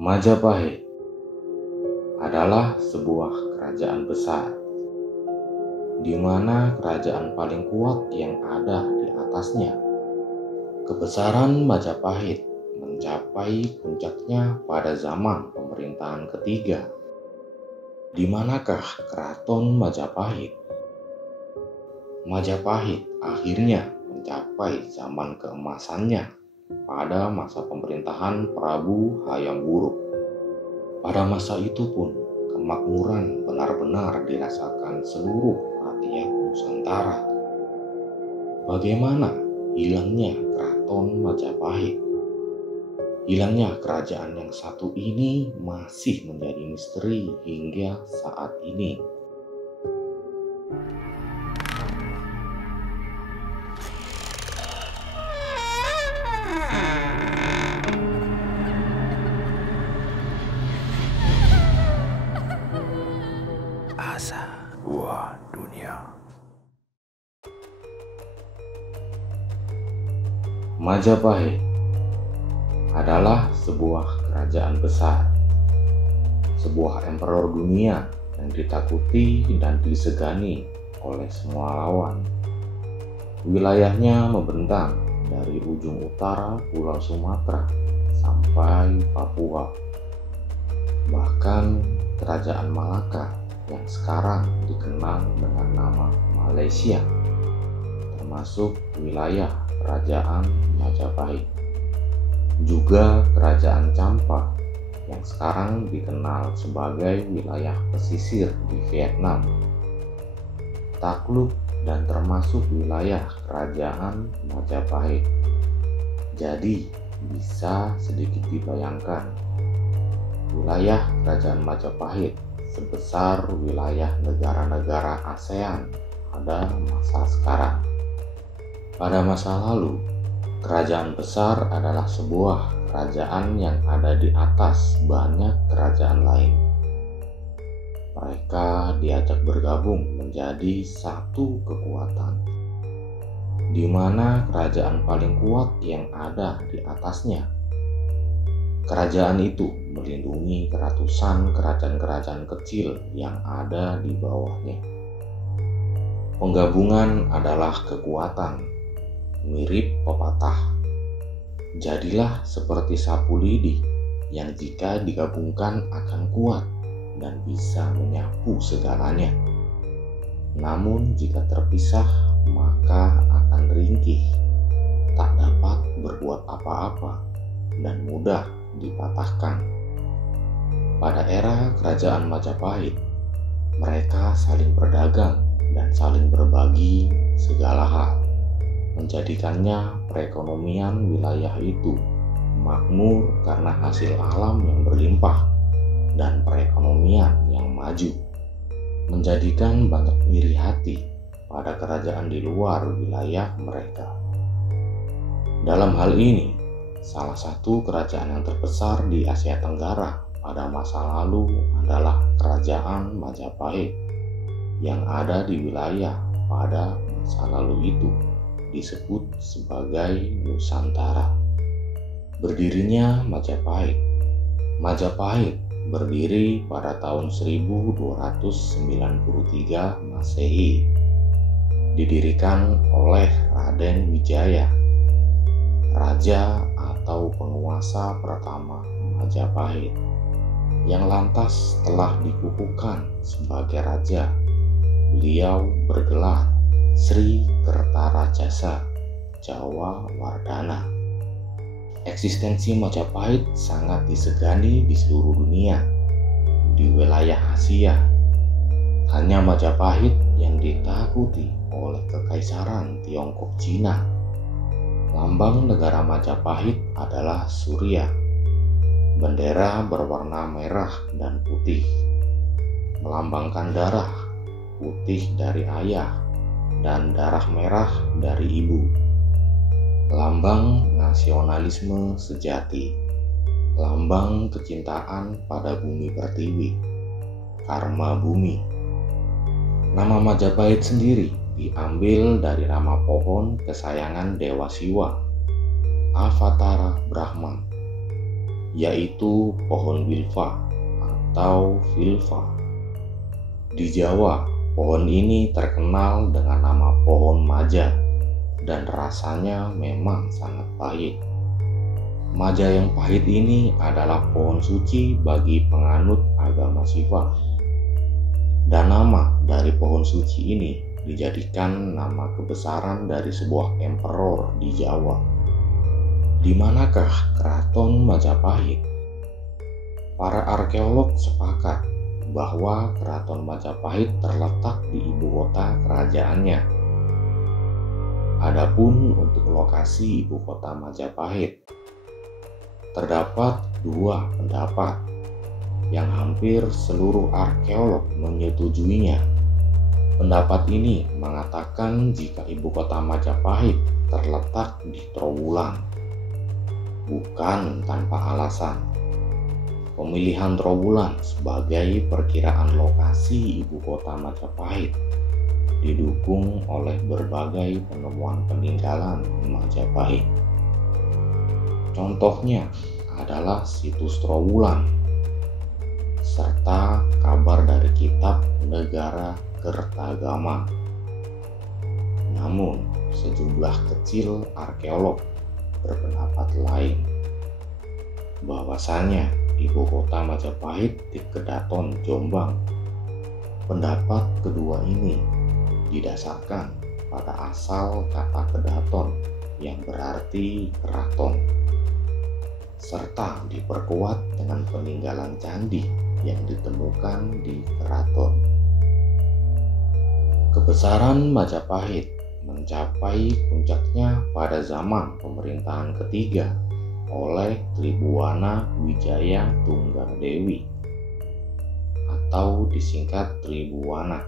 Majapahit adalah sebuah kerajaan besar, di mana kerajaan paling kuat yang ada di atasnya. Kebesaran Majapahit mencapai puncaknya pada zaman pemerintahan ketiga. Di manakah keraton Majapahit? Majapahit akhirnya mencapai zaman keemasannya pada masa pemerintahan Prabu Hayam Wuruk. Pada masa itu pun kemakmuran benar-benar dirasakan seluruh rakyat Nusantara. Bagaimana hilangnya keraton Majapahit? Hilangnya kerajaan yang satu ini masih menjadi misteri hingga saat ini. Asa Buah Dunia. Majapahit adalah sebuah kerajaan besar, sebuah emperor dunia yang ditakuti dan disegani oleh semua lawan. Wilayahnya membentang dari ujung utara Pulau Sumatera sampai Papua. Bahkan kerajaan Malaka yang sekarang dikenal dengan nama Malaysia termasuk wilayah kerajaan Majapahit. Juga kerajaan Champa yang sekarang dikenal sebagai wilayah pesisir di Vietnam takluk dan termasuk wilayah kerajaan Majapahit. Jadi bisa sedikit dibayangkan wilayah kerajaan Majapahit sebesar wilayah negara-negara ASEAN pada masa sekarang. Pada masa lalu, kerajaan besar adalah sebuah kerajaan yang ada di atas banyak kerajaan lain. Mereka diajak bergabung menjadi satu kekuatan, di mana kerajaan paling kuat yang ada di atasnya. Kerajaan itu melindungi ratusan kerajaan-kerajaan kecil yang ada di bawahnya. Penggabungan adalah kekuatan, mirip pepatah. Jadilah seperti sapu lidi yang jika digabungkan akan kuat dan bisa menyapu segalanya. Namun jika terpisah maka akan ringkih, tak dapat berbuat apa-apa dan mudah dipatahkan. Pada era kerajaan Majapahit, mereka saling berdagang dan saling berbagi segala hal, menjadikannya perekonomian wilayah itu makmur karena hasil alam yang berlimpah dan perekonomian yang maju, menjadikan banyak iri hati pada kerajaan di luar wilayah mereka. Dalam hal ini, salah satu kerajaan yang terbesar di Asia Tenggara pada masa lalu adalah kerajaan Majapahit yang ada di wilayah pada masa lalu itu disebut sebagai Nusantara. Berdirinya Majapahit. Majapahit berdiri pada tahun 1293 Masehi. Didirikan oleh Raden Wijaya, raja atau penguasa pertama Majapahit, yang lantas telah dikukuhkan sebagai raja. Beliau bergelar Sri Kertarajasa Jawa Wardana. Eksistensi Majapahit sangat disegani di seluruh dunia. Di wilayah Asia, hanya Majapahit yang ditakuti oleh Kekaisaran Tiongkok Cina. Lambang negara Majapahit adalah Surya. Bendera berwarna merah dan putih, melambangkan darah putih dari ayah dan darah merah dari ibu. Lambang nasionalisme sejati, lambang kecintaan pada bumi pertiwi, karma bumi. Nama Majapahit sendiri diambil dari nama pohon kesayangan Dewa Siwa, Avatara Brahman. yaitu pohon wilva atau vilva. Di Jawa, pohon ini terkenal dengan nama pohon maja dan rasanya memang sangat pahit. Maja yang pahit ini adalah pohon suci bagi penganut agama Siva. Dan nama dari pohon suci ini dijadikan nama kebesaran dari sebuah emperor di Jawa. Di manakah Keraton Majapahit? Para arkeolog sepakat bahwa Keraton Majapahit terletak di ibu kota kerajaannya. Adapun untuk lokasi ibu kota Majapahit, terdapat dua pendapat yang hampir seluruh arkeolog menyetujuinya. Pendapat ini mengatakan jika ibu kota Majapahit terletak di Trowulan. Bukan tanpa alasan. Pemilihan Trowulan sebagai perkiraan lokasi ibu kota Majapahit didukung oleh berbagai penemuan peninggalan Majapahit. Contohnya adalah situs Trowulan serta kabar dari kitab Negara Kertagama. Namun, sejumlah kecil arkeolog berpendapat lain bahwasannya ibu kota Majapahit di Kedaton, Jombang. Pendapat kedua ini didasarkan pada asal kata Kedaton yang berarti keraton, serta diperkuat dengan peninggalan candi yang ditemukan di keraton. Kebesaran Majapahit mencapai puncaknya pada zaman pemerintahan ketiga oleh Tribuana Wijaya Tunggadewi atau disingkat Tribuana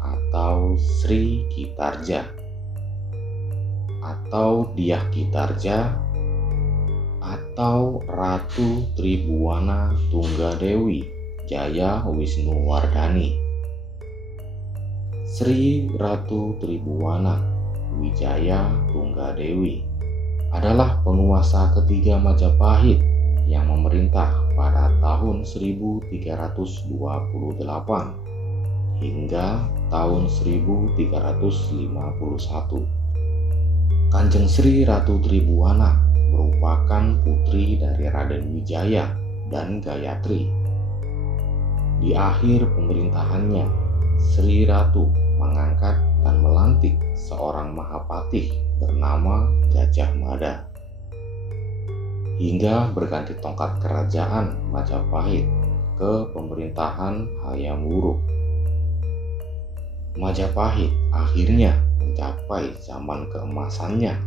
atau Sri Kitarja atau Dyah Kitarja atau Ratu Tribuana Tunggadewi Jaya Wisnuwardhani. Sri Ratu Tribuana Wijaya Tunggadewi adalah penguasa ketiga Majapahit yang memerintah pada tahun 1328 hingga tahun 1351. Kanjeng Sri Ratu Tribuana merupakan putri dari Raden Wijaya dan Gayatri. Di akhir pemerintahannya, Sri Ratu mengangkat dan melantik seorang Mahapatih bernama Gajah Mada, hingga berganti tongkat kerajaan Majapahit ke pemerintahan Hayam Wuruk. Majapahit akhirnya mencapai zaman keemasannya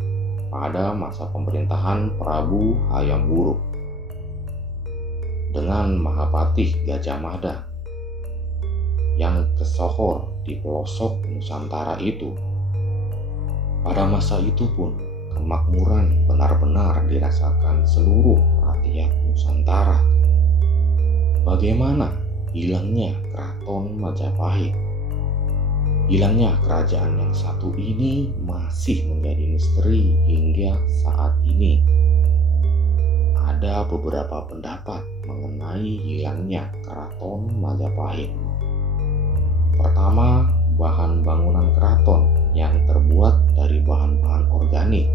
pada masa pemerintahan Prabu Hayam Wuruk dengan Mahapatih Gajah Mada yang tersohor di pelosok Nusantara itu. Pada masa itu pun kemakmuran benar-benar dirasakan seluruh rakyat Nusantara. Bagaimana hilangnya Keraton Majapahit? Hilangnya kerajaan yang satu ini masih menjadi misteri hingga saat ini. Ada beberapa pendapat mengenai hilangnya Keraton Majapahit. Pertama, bahan bangunan keraton yang terbuat dari bahan-bahan organik,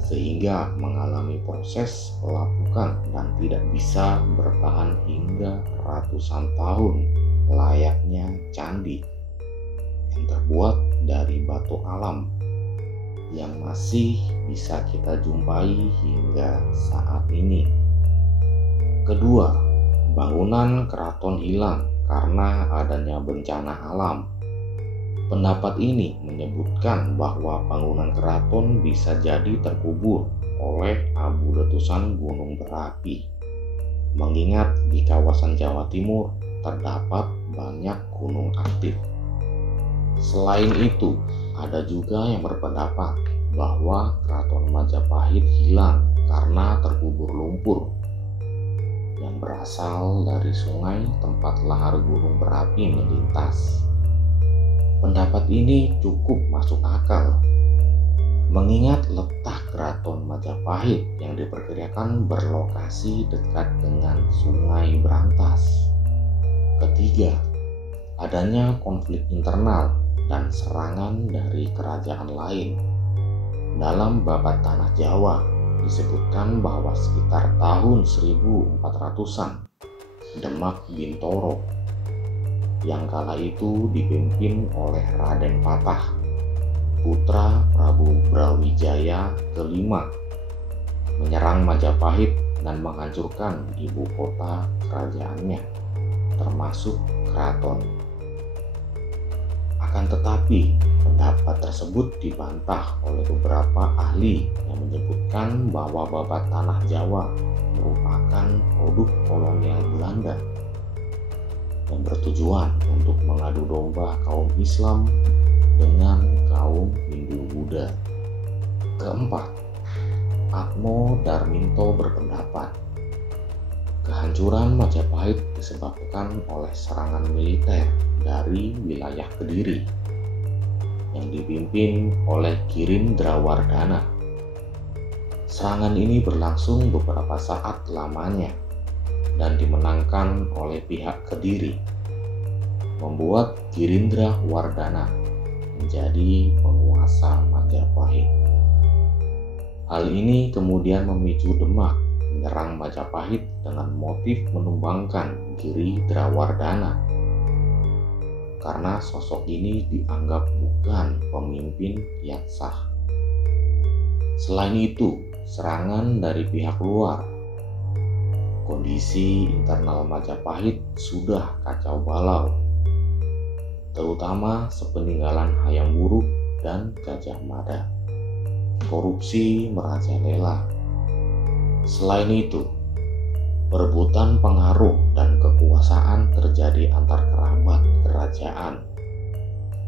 sehingga mengalami proses pelapukan dan tidak bisa bertahan hingga ratusan tahun layaknya candi yang terbuat dari batu alam yang masih bisa kita jumpai hingga saat ini. Kedua, bangunan keraton hilang karena adanya bencana alam. Pendapat ini menyebutkan bahwa bangunan keraton bisa jadi terkubur oleh abu letusan gunung berapi. Mengingat di kawasan Jawa Timur terdapat banyak gunung aktif. Selain itu, ada juga yang berpendapat bahwa Keraton Majapahit hilang karena terkubur lumpur yang berasal dari sungai tempat lahar gunung berapi melintas. Pendapat ini cukup masuk akal, mengingat letak Keraton Majapahit yang diperkirakan berlokasi dekat dengan Sungai Brantas. Ketiga, adanya konflik internal dan serangan dari kerajaan lain. Dalam Babat Tanah Jawa disebutkan bahwa sekitar tahun 1400-an Demak Bintoro yang kala itu dipimpin oleh Raden Patah, putra Prabu Brawijaya kelima, menyerang Majapahit dan menghancurkan ibu kota kerajaannya, termasuk keraton. Akan tetapi, pendapat tersebut dibantah oleh beberapa ahli yang menyebutkan bahwa Babat Tanah Jawa merupakan produk kolonial Belanda yang bertujuan untuk mengadu domba kaum Islam dengan kaum Hindu-Buddha. Keempat, Atmo Darminto berpendapat kehancuran Majapahit disebabkan oleh serangan militer dari wilayah Kediri yang dipimpin oleh Girindrawardhana. Serangan ini berlangsung beberapa saat lamanya dan dimenangkan oleh pihak Kediri, membuat Girindrawardhana menjadi penguasa Majapahit. Hal ini kemudian memicu Demak menyerang Majapahit dengan motif menumbangkan Girindrawardhana karena sosok ini dianggap bukan pemimpin yang sah. Selain itu, serangan dari pihak luar, kondisi internal Majapahit sudah kacau balau, terutama sepeninggalan Hayam Wuruk dan Gajah Mada. Korupsi merajalela. Selain itu, perebutan pengaruh dan kekuasaan terjadi antar kerabat kerajaan.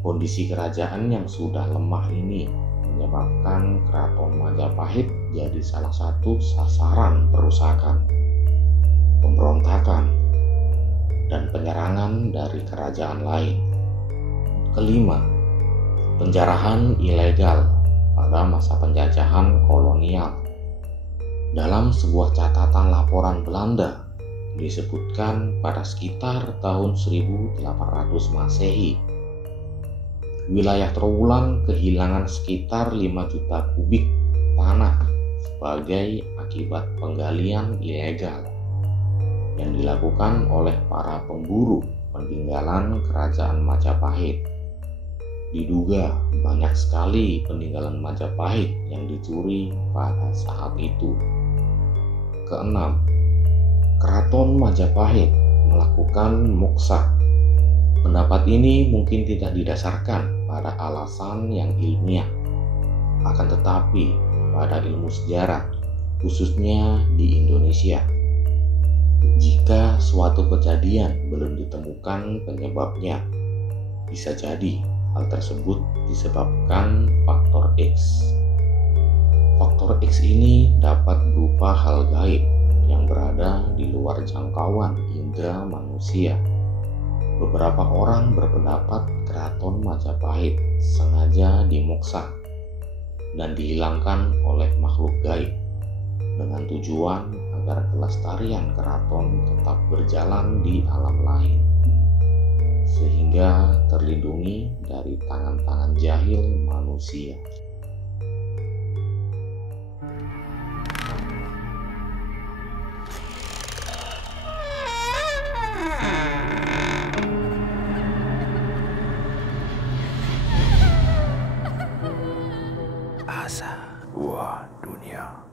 Kondisi kerajaan yang sudah lemah ini menyebabkan Keraton Majapahit jadi salah satu sasaran perusakan, pemberontakan, dan penyerangan dari kerajaan lain. Kelima, penjarahan ilegal pada masa penjajahan kolonial. Dalam sebuah catatan laporan Belanda disebutkan pada sekitar tahun 1800 Masehi, wilayah Trowulan kehilangan sekitar 5 juta kubik tanah sebagai akibat penggalian ilegal yang dilakukan oleh para pemburu peninggalan kerajaan Majapahit. Diduga banyak sekali peninggalan Majapahit yang dicuri pada saat itu. Keenam, Keraton Majapahit melakukan moksa. Pendapat ini mungkin tidak didasarkan pada alasan yang ilmiah, akan tetapi pada ilmu sejarah, khususnya di Indonesia. Jika suatu kejadian belum ditemukan penyebabnya, bisa jadi hal tersebut disebabkan faktor X. Faktor X ini dapat berupa hal gaib yang berada di luar jangkauan indera manusia. Beberapa orang berpendapat Keraton Majapahit sengaja dimoksa dan dihilangkan oleh makhluk gaib dengan tujuan agar kelestarian keraton tetap berjalan di alam lain, sehingga terlindungi dari tangan-tangan jahil manusia. Asa. Wah, dunia.